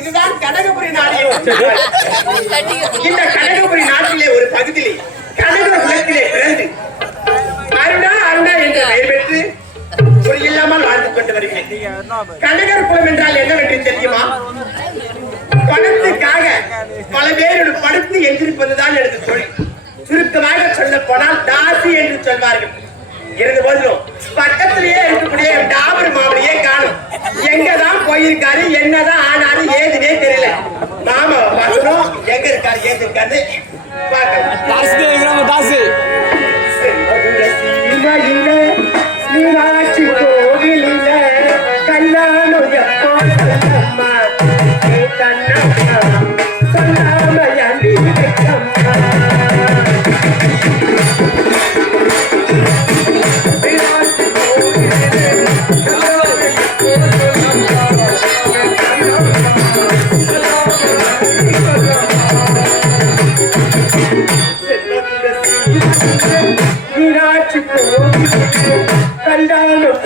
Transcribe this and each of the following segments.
இதுதான் கனகபுரி நாடு. இந்த கனகபுரி நாட்டிலே ஒரு பகுதியிலே கனக குலத்திலே பிறந்து அருணா அருணா என்ற பெயர் பெற்று ஒரு இல்லாமல் வாழ்ந்து கொண்டு வருகிறேன். கனகர் குலம் என்றால் என்னவென்று தெரியுமா? பணத்துக்காக பல பேரோடு படுத்து எந்திருப்பதுதான் எனது தொழில். சுருக்கமாக சொல்ல போனால் தாசி என்று சொல்வார்கள். இருந்த போதிலும் பக்கத்திலேயே இருக்கக்கூடிய டாபர் மாமனையே காணும். எங்கதான் போயிருக்காரு, என்னதான் ஆனாரு, ஏதுனே தெரியல. மாமா பார்க்கணும், எங்க இருக்காரு ஏது இருக்காரு மீனாட்சி கோவிலில கல்யாணம் எப்போ சொல்லாம அண்டி மீனாட்சி கல்யாணம்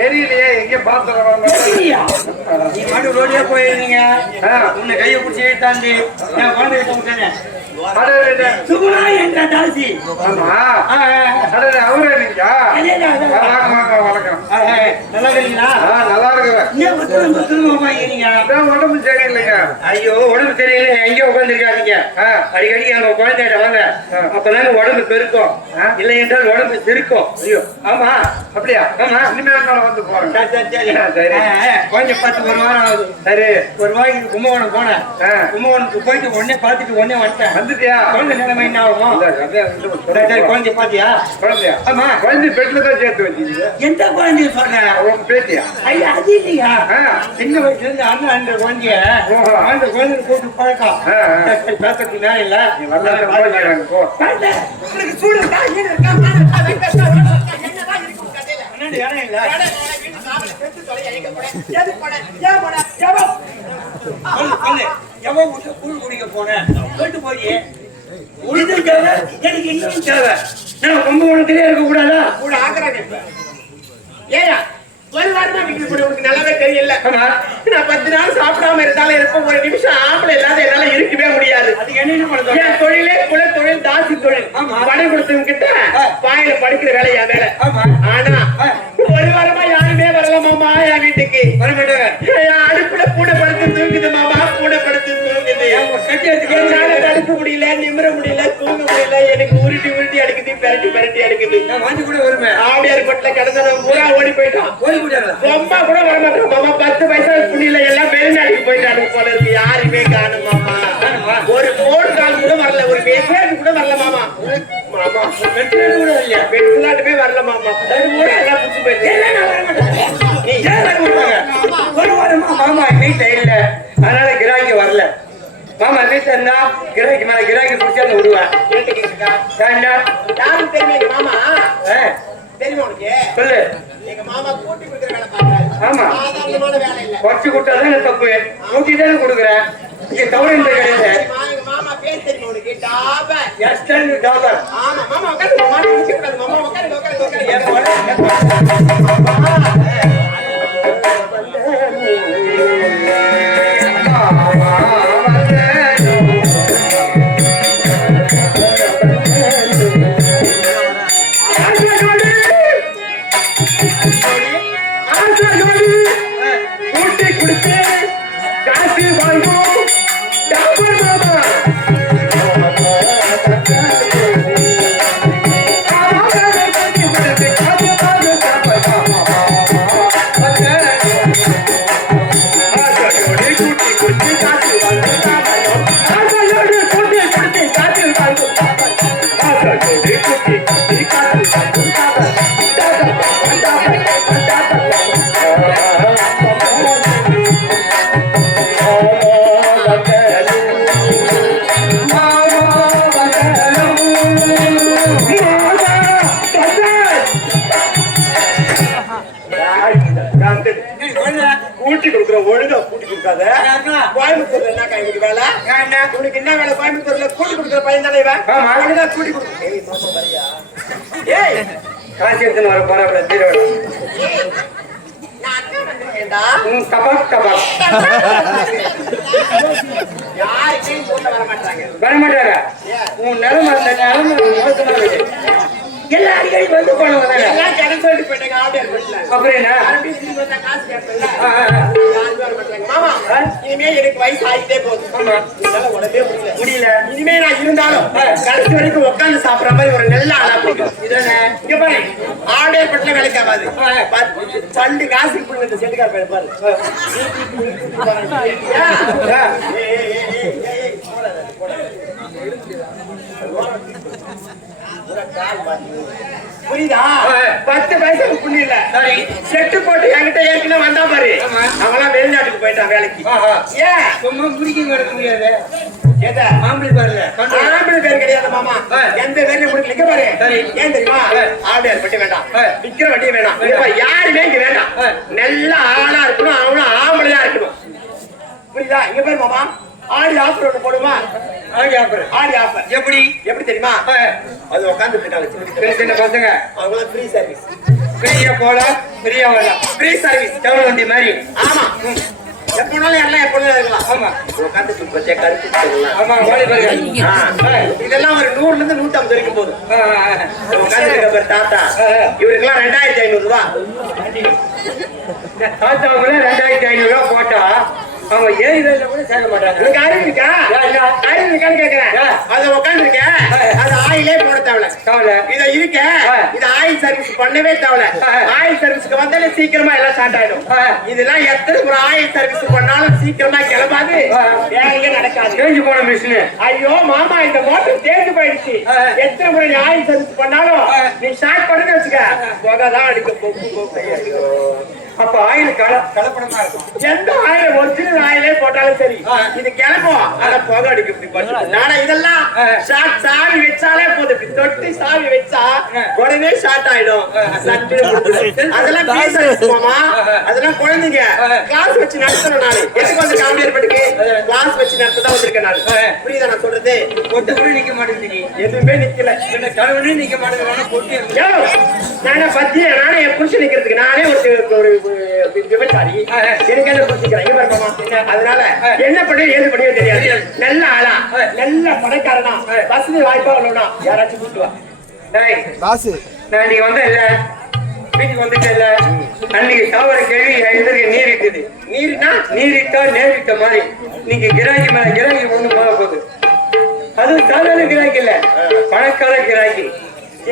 தெரியலையே எங்க பாத்துறோம் நீ மாட்டு ரோடியா போயிருந்தீங்க உன்னை கையை பிடிச்சி தாண்டி நான் குழந்தை விட்டேன் சுகுணா என்ற தாசி அவரே நீங்க வணக்கம் நல்லா இருக்கீங்களா நல்லா இருக்கிறேன் உடம்பு சரியில்லைங்க ஐயோ உடம்பு சரியில்லை எங்க உட்காந்துருக்காதீங்க அடிக்கடி அங்க குழந்தைகிட்ட வாங்க அப்பதான் உடம்பு பெருக்கும் இல்லை என்றால் உடம்பு பெருக்கும் ஐயோ ஆமா அப்படியா ஆமா இனிமேல் வந்து போறேன் கொஞ்சம் 10 ஒரு வாரம் ஆகுது சரி ஒரு வாய்க்கு கும்பகோணம் போனேன் கும்பகோணத்துக்கு போயிட்டு உடனே பார்த்துட்டு உடனே வந்துட்டேன் வந்துட்டியா குழந்தை நிலைமை என்ன ஆகும் குழந்தை பாத்தியா குழந்தையா ஆமா குழந்தை பெட்ல தான் சேர்த்து வச்சீங்க எந்த குழந்தைய சொல்றேன் பேத்தியா ஐயா அது இல்லையா சின்ன வயசுல இருந்து அண்ணன் அந்த குழந்தைய அந்த குழந்தை கூட்டு பழக்கம் பேசுறதுக்கு நேரம் இல்ல உங்களுக்கு சூடு இடம் இல்ல எவன் கூழ் குடிக்க போனேன் சொல்லிட்டு போய் எனக்கு இன்னும் தேவை நான் கும்பகோணத்திலே இருக்க கூடாதா கூட ஆக்குறாங்க இப்ப ஏயா ஒரு வாரமா வீட்டுக்கு உனக்கு நல்லாவே தெரியல நான் 10 நாள் சாப்பிடாம இருந்தாலும் இருப்போம் ஒரு நிமிஷம் ஆம்பளை இல்லாத என்னால இருக்கவே முடியாது அது என்ன என் தொழிலே குல தொழில் தாசி தொழில் படை கொடுத்தவங்க கிட்ட பாயில படிக்கிற வேலையா வேலை ஆனா ஒரு வாரமா யாருமே வரல மாமா என் வீட்டுக்கு வர மாட்டாங்க அடுப்புல கூட படுத்து தூங்குது மாமா கூட படுத்து தூங்குது அடுப்பு முடியல நிமிர முடியல தூங்க முடியல எனக்கு உருட்டி உருட்டி அடிக்குது பெரட்டி அடிக்குது வாங்கி கூட வருமே ஆவியார் பட்டில கிடந்தவன் பூரா ஓடி போயிட்டான் ரொம்ப கூட வர மாட்டோம் மாமா 10 பைசா புண்ணியில எல்லாம் வெளிநாட்டுக்கு போயிட்டானுங்க போல இருக்கு யாருமே காணும் மாமா ஒரு போன் கால் கூட வரல ஒரு மெசேஜ் கூட வரல மாமா மாமா பெட்ரோல் கூட இல்லையா பெட்ரோலாட்டுமே வரல மாமா எல்லாம் புடிச்சு போயிட்டு ஒரு வாரமா மாமா வீட்டுல இல்ல அதனால கிராக்கி வரல மாமா வீட்டுல இருந்தா கிராக்கி மேல கிராக்கி பிடிச்சா விடுவேன் யாரும் தெரியுமா மாமா தெரியுமா உனக்கு சொல்லு எங்க மாமா கூட்டி கொடுக்குற வேலை பாக்குறாரு ஆமா சாதாரணமான வேலை இல்ல குறைச்சு கொடுத்தாதான் தப்பு கூட்டி தானே கொடுக்குறேன் இங்க தவறு இந்த கிடையாது எங்க மாமா பேர் தெரியுமா உனக்கு டாபர் எஸ்டன் டாபர் ஆமா மாமா உட்காரு மாமா நிக்க கூடாது மாமா உட்காரு கூட்டி கொடுக்குற ஒழுங்கா கூட்டி கொடுக்காத கோயம்புத்தூர்ல என்ன கைமுடி வேலை உனக்கு என்ன வேலை கோயம்புத்தூர்ல கூட்டி கொடுக்குற பையன் தானே ஒழுங்கா கூட்டி கொடுக்கு காசு எடுத்துன்னு வர போற தீரவா வரமாட்டாங்க உன் நிலைமை எல்லா அடிக்கடி வந்து போனவங்க எல்லாம் கடன் சொல்லிட்டு போயிட்டாங்க அப்புறம் என்ன மாமா இனிமே எனக்கு வயசு ஆகிட்டே போகுது உடனே முடியல இனிமே நான் இருந்தாலும் கடைசி வரைக்கும் உட்காந்து சாப்பிடற மாதிரி ஒரு நல்ல ஆளா போகும் இங்க பாரு ஆடே பட்டில வேலைக்கு ஆகாது 2 காசுக்கு இந்த செட்டுக்கார பேர் பாரு புரியுதா? ஆ. 10 பைசாக்கு புண்ணு இல்ல. சரி. செட்டு போட்டு என்கிட்ட ஏற்கனவே வந்தா பாரு. ஆமா. அவன்லாம் வெளிநாட்டுக்கு போயிட்டான் வேலைக்கு. ஆஹா. ஏன்? சும்மா முடிக்க எடுக்க முடியாது. எதை? ஆம்பளை பாருங்க. ஆம்பளை பேர் கிடையாது மாமா. ஆ. எந்த பேர்ல முடிக்கல. இங்க பாரு. சரி. ஏன் தெரியுமா? ஆ. ஆம்பளையார் பட்டி வேண்டாம். ஆ. விக்கிற வண்டியும் வேண்டாம். இங்க பாரு, யாருமே இங்க வேண்டாம். ஆ. நல்ல ஆளா இருக்கணும், அவனும் ஆம்பளையா இருக்கணும். புரியுதா? இங்க பாரு மாமா, ஆடி ஆஃபர் ஒண்ணு போடுமா? ஆடி ஆப்பறேன். ஆடி ஆஃபர் எப்படி? எப்படி தெரியுமா? ஆ. அது உட்கார்ந்து இருக்காங்க சின்ன சின்ன பசங்க அவங்கள ஃப்ரீ சர்வீஸ். ஃப்ரீயா போலாம், ஃப்ரீயா வரலாம். Free service. டவுன் வண்டி மாதிரி. ஆமா. எப்போனாலும் எல்லாம் எப்போனாலும் இருக்கலாம். ஆமா. உட்கார்ந்து பச்சை கருத்து சொல்லலாம். ஆமா, வாலிபர்கள். இதெல்லாம் ஒரு 100ல இருந்து 150 வரைக்கும் போதும். உட்கார்ந்து இருக்க பேர் தாத்தா. ஆ. இவருக்கெல்லாம் 2500 ரூபாய். தாத்தாவுல 2500 ரூபாய் போட்டா அவங்க ஏரியில கூட சேர்க்க மாட்டாங்க. உனக்கு அறிவு இருக்கா? அறிவு இருக்கான்னு கேக்குறேன். ஆ. அது உட்கார்ந்து அது ஆயிலே போட தேவையில்ல. கவலை. இத இருக்க ஆ. இது ஆயில் சர்வீஸ் பண்ணவே தேவையில்ல. ஆ. ஆயில் சர்வீஸ்க்கு வந்தாலே சீக்கிரமா எல்லாம் ஸ்டார்ட் ஆயிடும். ஆ. இதெல்லாம் எத்தனை ஒரு ஆயில் சர்வீஸ் பண்ணாலும் சீக்கிரமா கிளம்பாது. ஆ. வேலையே நடக்காது. தேஞ்சு போன மிஷினு. ஐயோ மாமா, இந்த மோட்டர் தேஞ்சு போயிடுச்சு. ஆ. எத்தனை முறை நீ ஆயில் சர்வீஸ் பண்ணாலும் ஆ. நீ ஸ்டார்ட் பண்ணுன்னு வச்சுக்க, புகைதான் அடிக்க போகும். அப்ப ஆயில் கலப்படமா இருக்கும். எந்த ஆயில ஒரிஜினல் ஆயிலே போட்டாலும் சரி, ஆ. இது கிளம்பும். ஆனா புகை அடிக்க நானா இதெல்லாம் ஆ. சாவி வச்சாலே போதும். இப்படி தொட்டி சாவி வச்சா ஆ. உடனே ஷார்ட் ஆயிடும். சட்டுன்னு முடிஞ்சிடும். அதெல்லாம் free service மாமா. அதெல்லாம் குழந்தைங்க கிளாஸ் வச்சு நடத்தணும். நானு எதுக்கு வந்து காமெடி பட்டுக்கு கிளாஸ் வச்சு நடத்ததான் வந்திருக்கேன் நான். புரியுதா நான் சொல்றது? கொட்டு கூட நிக்க மாட்டேங்குது. எதுவுமே நிக்கல. என்ன கணவனே நிக்க மாட்டேங்கிறான கொட்டி. நானே பத்திய நானே என் புருஷன் நிக்கிறதுக்கு நானே ஒரு விபச்சாரி. எனக்கு என்ன புரிஞ்சுக்கிறேன். அதனால என்ன பண்ணி ஏது பண்ணியோ தெரியாது. நல்ல ஆளா, நல்ல பணக்காரனா, வசதி வாய்ப்பா உள்ளவனா யாராச்சும் கூட்டு வா. காசு நான் இன்னைக்கு வந்தேன் இல்ல, வீட்டுக்கு வந்துட்டேன் இல்ல, அன்னைக்கு தாவர கேள்வி எதிர்க்க நீர் இருக்குது. நீர்னா நீரிட்டா நேரிட்ட மாதிரி இன்னைக்கு கிராக்கி மேல கிராக்கி ஒண்ணு போக போகுது. அது சாதாரண கிராக்கி இல்ல, பணக்கார கிராக்கி.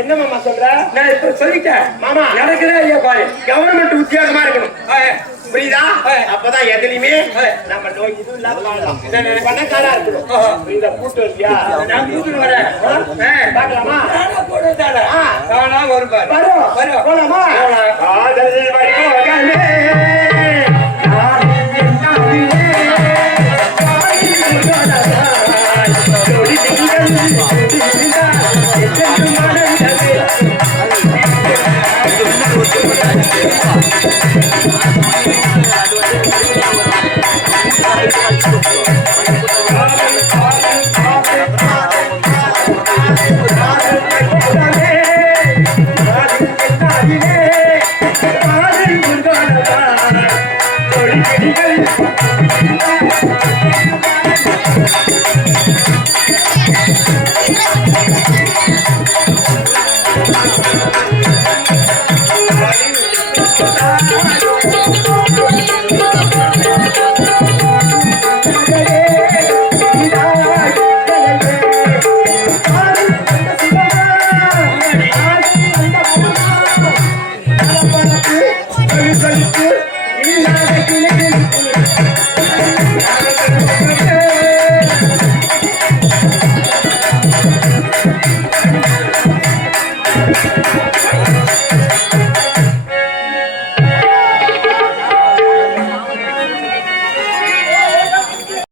என்ன மாமா சொல்ற? நான் இப்ப சொல்லிட்டேன் மாமா, நடக்குதா இல்லையா பாரு. கவர்மெண்ட் உத்தியோகமா இருக்கணும். புரியுதா? அப்பதான் எதுலையுமே நம்ம நோய் இது இல்லாம வாழலாம். பணக்காரா இருக்கணும். இந்த கூட்டு இல்லையா? நான் கூட்டு வரேன். பாக்கலாமா? தானா வரும் பாரு. வரும். போலாமா? காதல் வழியோகமே.